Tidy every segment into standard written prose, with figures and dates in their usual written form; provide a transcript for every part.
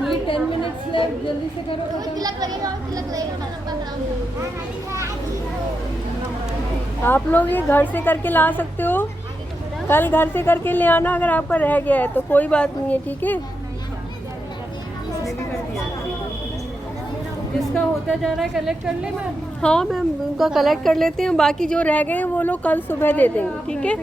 Only 10 minutes left. जल्दी से करो खत्म। आप लोग ये घर से करके ला सकते हो, कल घर से करके ले आना अगर आपका रह गया है तो कोई बात नहीं है, ठीक है। जिसका होता जा रहा है कलेक्ट कर ले मैम। हाँ मैम, उनका कलेक्ट कर लेते हैं, बाकी जो रह गए हैं वो लोग कल सुबह दे देंगे, ठीक है।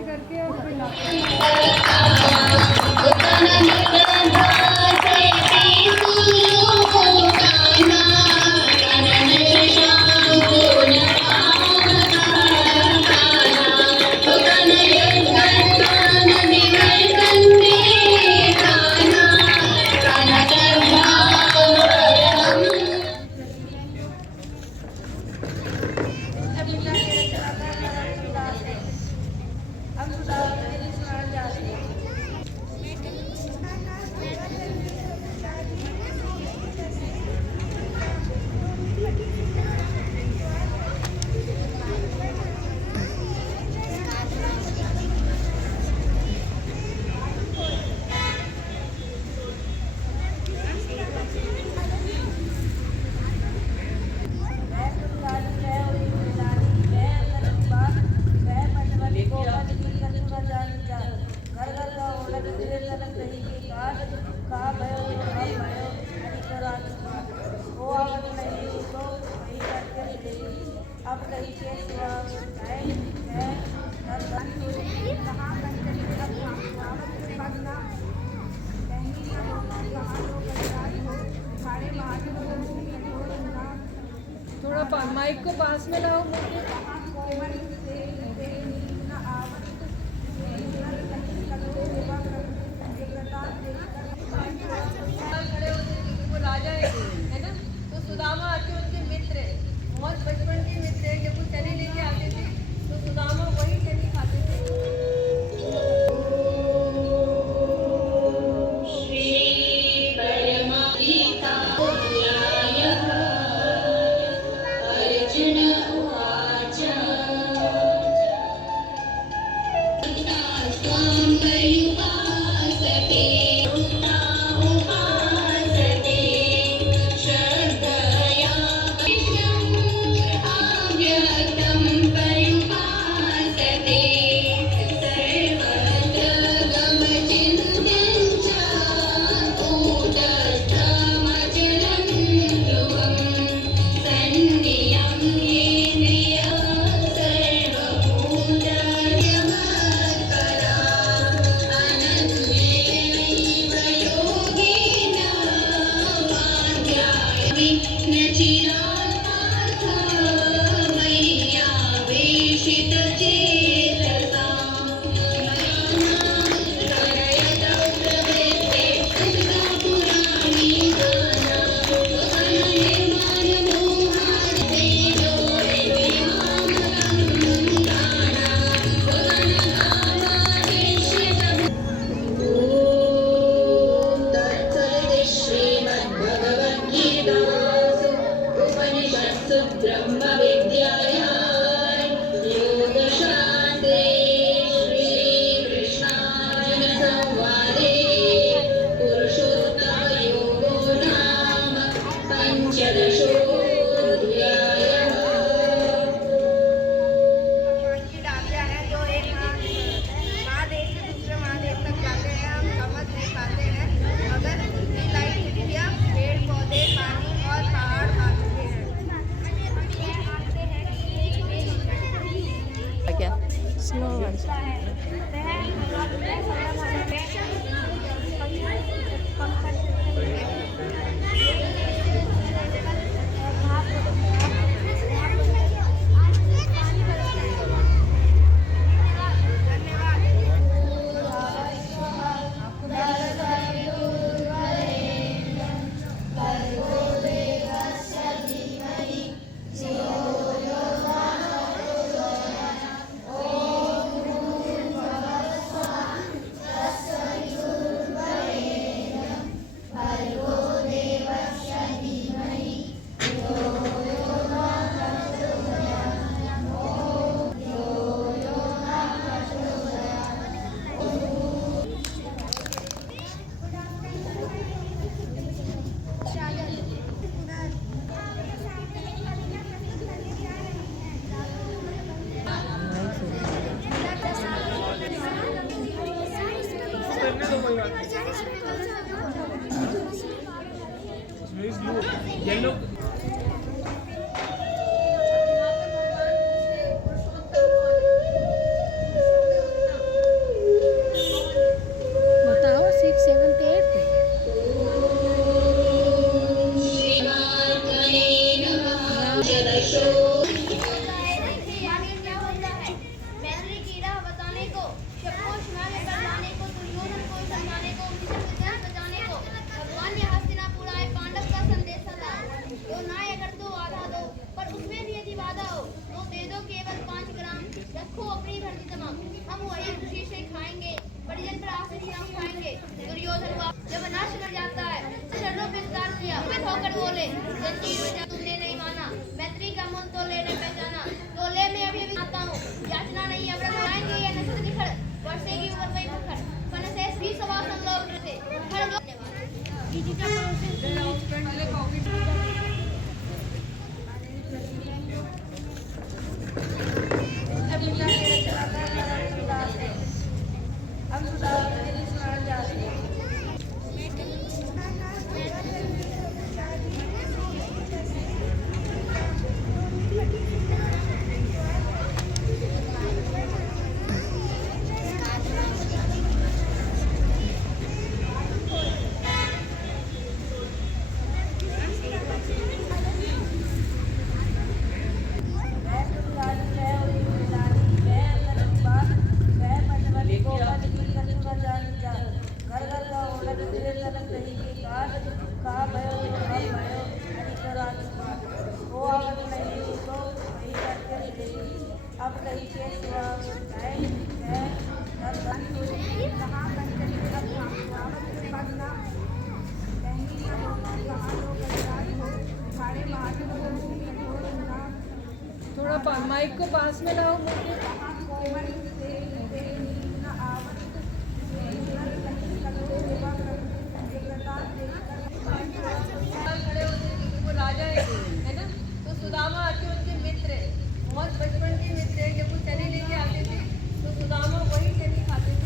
थोड़ा माइक को पास में लाओ। वो राजा है ना, तो सुदामा आके उनके मित्र है, बहुत बचपन के मित्र है। जब वो चने लेके आते थे तो सुदामा वही चने खाते थे। रखो अपनी भरती तमाम, हम वही खुशी से खाएंगे, परिजन पर आश्रित हम खाएंगे। दुर्योधन का जब नाश कर जाता है, शरणों पे विस्तार किया, वे होकर बोले, जंजीर में तुमने नहीं माना, मैत्री का मूल तो लेने पहचाना, तोले में अभी आता हूँ, याचना नहीं अब आएंगे या नसत निखर, वर्षेगी उम्र वही मुखर, फन से 20 सवा संलोक रहते, हर लोग थोड़ा माइक को पास में लाओ। वो राजा है ना, तो सुदामा आके उनके मित्र है, बहुत बचपन के मित्र है। जब वो चने लेके आते थे तो सुदामा वही चने खाते थे।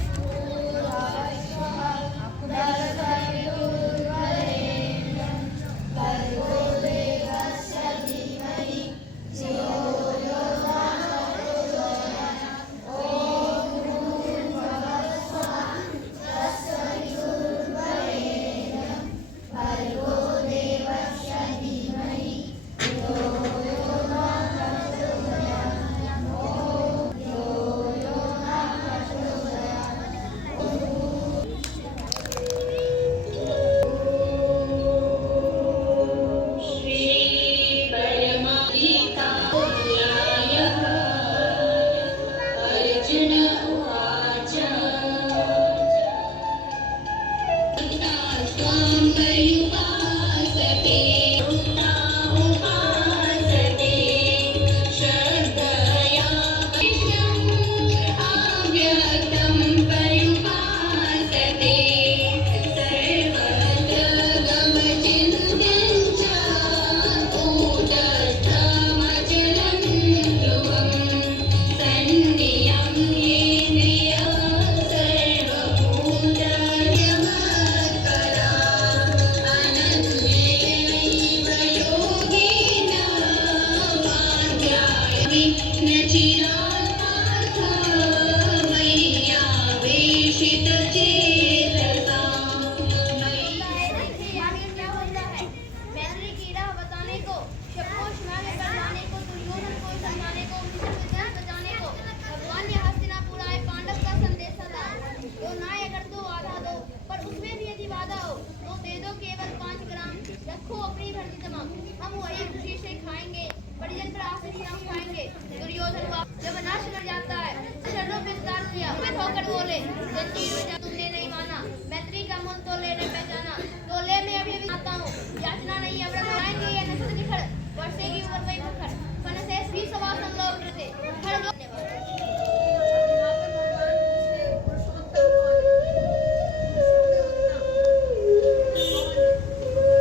हम वही खुशी से खाएंगे, परिजन पर आश्रित हम खाएंगे। दुर्योधन का जब नाश कर जाता है, शरणों पे विस्तार किया, वे होकर बोले, जंजीर में तुमने नहीं माना, मैत्री का मूल तो लेने पहचाना, तोले में अभी आता हूँ, याचना नहीं अब आएंगे या नसत निखर, वर्षेगी उम्र वही मुखर, फन से 20 सवा संलोक रहते, हर लोग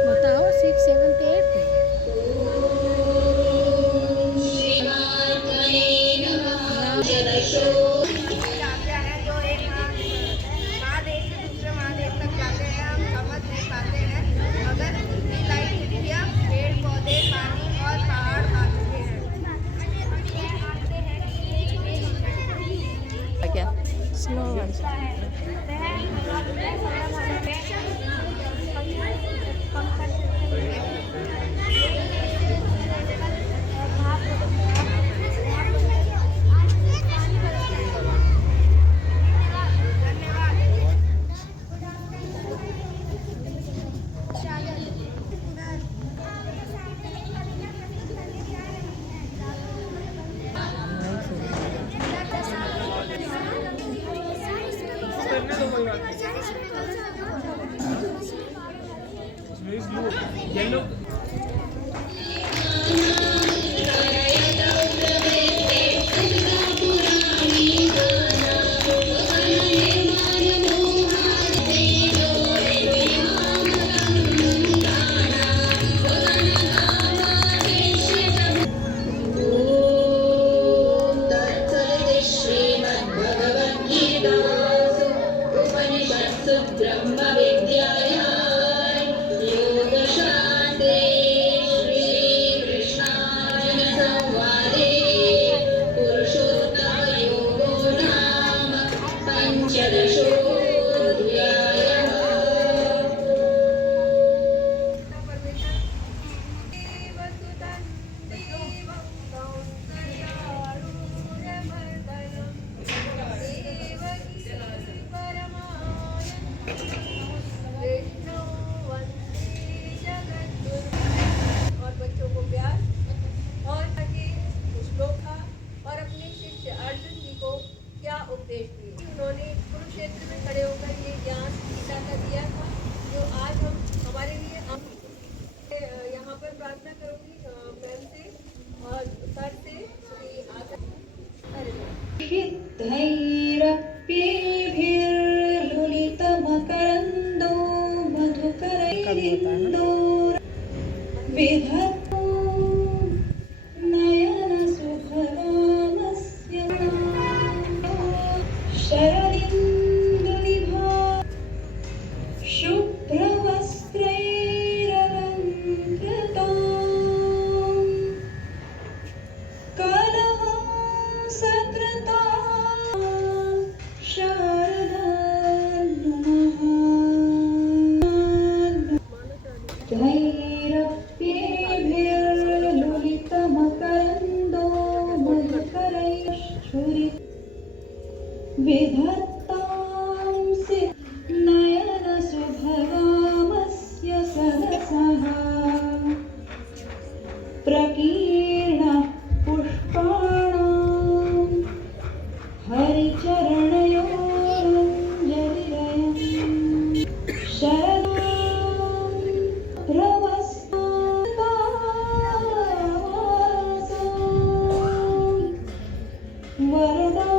बताओ 6, 7, 8 जाते हैं जो एक महादेश से दूसरे महादेश तक जाते हैं, हम समझ नहीं पाते हैं मगर इतनी लाइट खिड़कियाँ, पेड़ पौधे, पानी और पहाड़ आ चुके हैं। क्या स्लो श्रीमद्भगवद्गीतासु उपनिषत्सु ब्रह्मविद्यायां योगशास्त्रे श्रीकृष्णार्जुनसंवादे पुरुषोत्तमयोगो नाम पञ्चदशोऽध्यायः। और बच्चों को प्यार और श्लोक था और अपने शिष्य अर्जुन जी को क्या उपदेश दिए। उन्होंने कुरुक्षेत्र में खड़े होकर ये ज्ञान गीता का दिया था जो आज हम हमारे लिए यहाँ पर प्रार्थना करूँगी मैम से और सर से धैरप्येभिर्लुलितमकरन्दो मधुकरैर्विन्दोर विधत्तो नयनसुभगामस्य शरदिन्दुनिभा शुभ्रवस्त्रैरलङ्कृताम् कलहंसकृताम् धैरप्येभिर्लुलितमकरन्दो मधुकरैश्छुरिविधत्तांसि नयनसुभगामस्य सहसः प्रकीर्णः पुष्पाणां हरिचरणयोरञ्जलिरयम् शरदां प्रवस्तावासां वरदां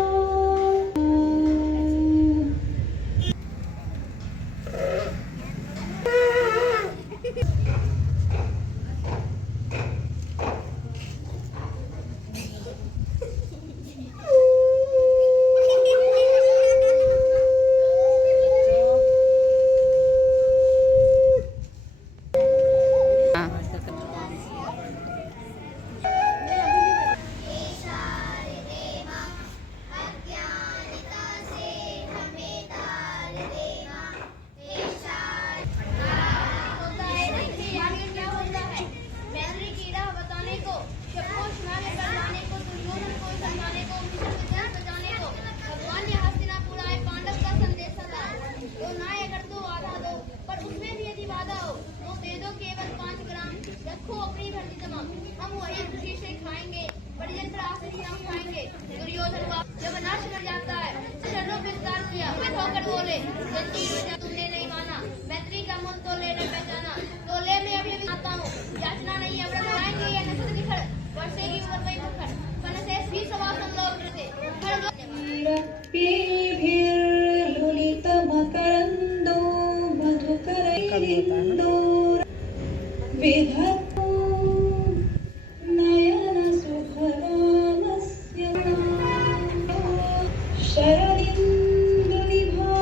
हम वही खुशी से खाएंगे, परिजन पर आखिरी हम खाएंगे। दुर्योधन का जब अनाश कर जाता है, शरणों पे विस्तार किया, फिर होकर बोले, जंजीर तुमने नहीं माना, मैत्री का मूल तो लेने पहचाना, तो ले मैं अभी आता हूँ, याचना नहीं अब लगाएंगे या नसत निखर, वर्षे की उम्र में मुखर, पन से भी सवाल हम लोग करते, धैरप्येभिर्लुलितमकरन्दो मधुकरैर्विन्दोर विधत्तो नयनसुभगामस्य शरदिन्दुनिभा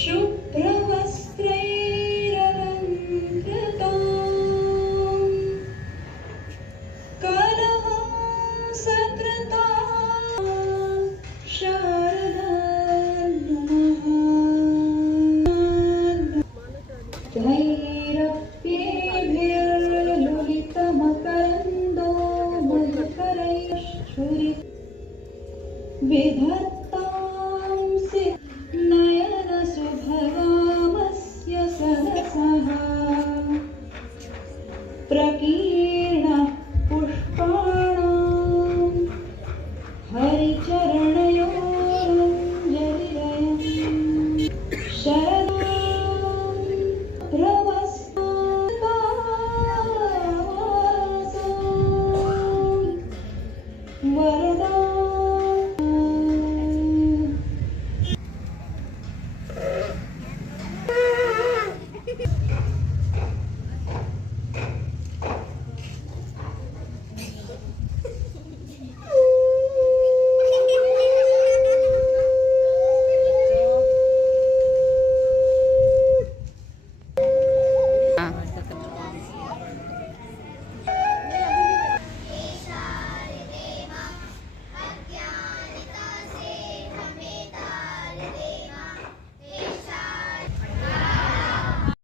शुभ्रवस्त्रैरलङ्कृताम् कलहंसकृताम् शारदां नमः। धैरप्येभिर्लुलितमकरन्दो मधुकरैश्छुरिविधत्तांसि